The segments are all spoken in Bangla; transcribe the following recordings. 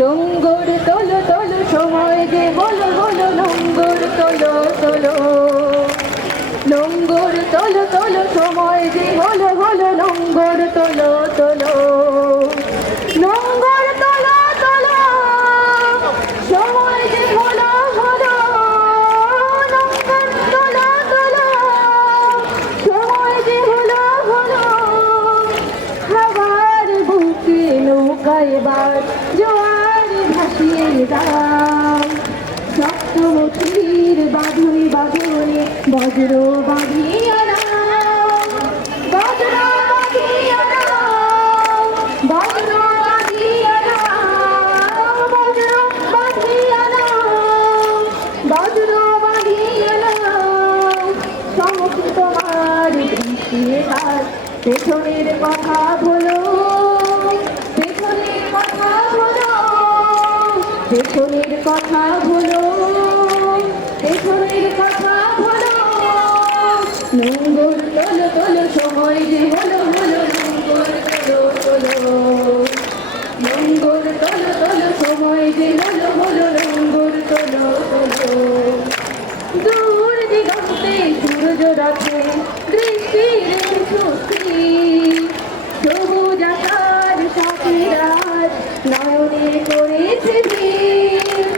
নোংর তোলো তোলো, সময় যে হলো হলো নোংর তোলো তোলো। নোংর তোলো তোলো, সময় যে হলো নোংর তোলো তোলো। ভাসিয়ে দাও সপ্তমুখীর বাঁধনে বজ্র বাঁধিয়ে পেছনের কথা বলো। পেছনের কথা বলো, পেছনের কথা বলো। নোংর তোলো তোলো সময় যে হলো হলো নোংর তোলো তোলো। নোংর তোলো তোলো সময় যে হলো হলো নোংর তোলো তোলো। দূর দিগন্তে সূর্য রাখে দৃষ্টির সবুজ আকার সাথীরাজ নয়নে করেছে ভিড়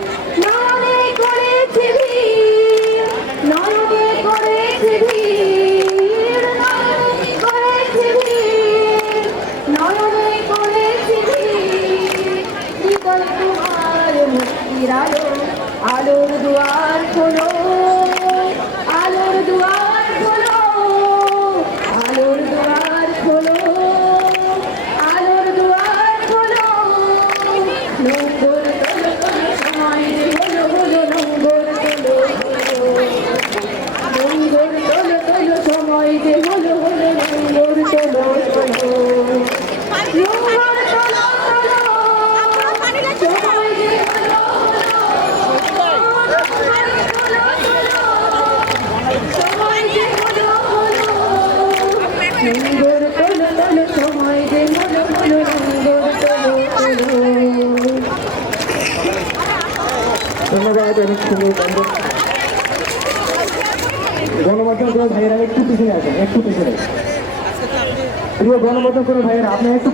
নয়নে করেছে ভিড় নয়নে করেছে ভিড় নয়নে করেছে ভিড় নয়নে করেছে ভিড় হৃদয় তোমার মুক্তির আলো আলোর দুয়ার খোলো আলোর দুয়ার খোলো আলোর দুয়ার খোলো আলোর দুয়ার খোলো তোলো সময় হলো হলো তোলো তোলো সময় যে হলো হলো নোংর তোলো তোলো নোংর তোলো তোলো সময় যে হলো সময় যে হলো হলো নোংর তোলো তোলো গণমাধ্যম করে ভাইয়েরা একটু পিছনে আসেন, একটু পিছনে। প্রিয় গণমাধ্যম করে ভাইয়েরা, আপনি একটু